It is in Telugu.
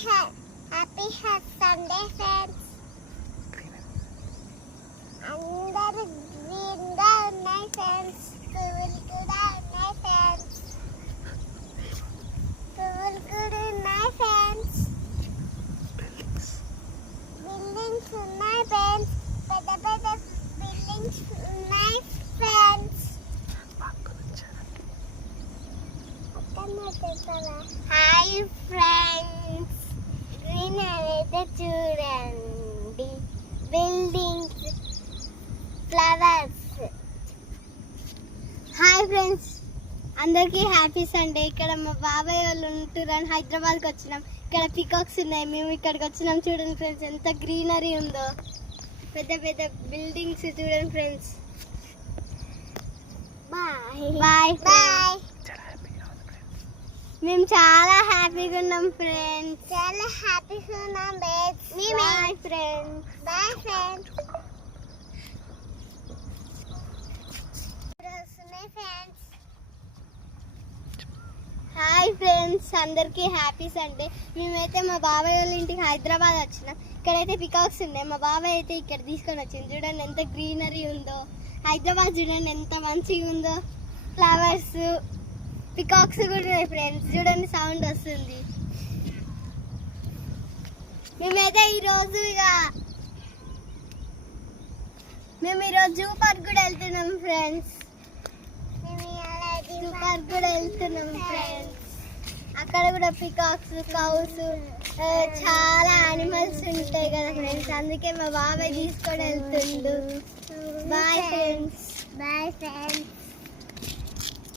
Happy Sunday friends. అందరూ గ్రీన్ గా ఉన్నాయి ఫ్రెండ్స్. పువ్వులు కూడా ఉన్నాయి ఫ్రెండ్స్. పువ్వులు కూడా ఉన్నాయి ఫ్రెండ్స్. బిల్డింగ్స్ ఉన్నాయి ఫ్రెండ్స్. పెద్ద పెద్ద బిల్డింగ్స్ ఉన్నాయి ఫ్రెండ్స్. హాయ్ ఫ్రెండ్స్, గ్రీన్ అయితే చూడండి, బిల్డింగ్స్, ఫ్లవర్స్. హాయ్ ఫ్రెండ్స్, అందరికీ హ్యాపీ సండే. ఇక్కడ మా బాబాయ్ వాళ్ళు ఉంటున్నారని హైదరాబాద్కి వచ్చినాం. ఇక్కడ పికాక్స్ ఉన్నాయి, మేము ఇక్కడికి వచ్చినాం. చూడండి ఫ్రెండ్స్, ఎంత గ్రీనరీ ఉందో. పెద్ద పెద్ద బిల్డింగ్స్ చూడండి ఫ్రెండ్స్. Bye bye bye. మేము చాలా హ్యాపీగా ఉన్నాం ఫ్రెండ్స్. చాలా హ్యాపీగా ఉన్నాం bye friends. Bye friends. Hi friends, అందరికీ హ్యాపీ సండే. మేమైతే మా బాబాయ్ వాళ్ళ ఇంటికి హైదరాబాద్ వచ్చినాం. ఇక్కడైతే పికాక్స్ ఉన్నాయి. మా బాబాయ్ అయితే ఇక్కడ తీసుకొని వచ్చింది. చూడండి ఎంత గ్రీనరీ ఉందో. హైదరాబాద్ చూడండి ఎంత మంచిగా ఉందో. ఫ్లవర్స్, పికాక్స్ కూడా ఉన్నాయి ఫ్రెండ్స్. చూడండి సౌండ్ వస్తుంది. మేమైతే ఈరోజు జూ పార్క్ కూడా వెళ్తున్నాం ఫ్రెండ్స్. జూ పార్క్ కూడా వెళ్తున్నాం ఫ్రెండ్స్. అక్కడ కూడా పికాక్స్, కౌస్, చాలా యానిమల్స్ ఉంటాయి కదా ఫ్రెండ్స్. అందుకే మా బాబాయ్ తీసుకొని వెళ్తుండు. Bye friends. Bye friends.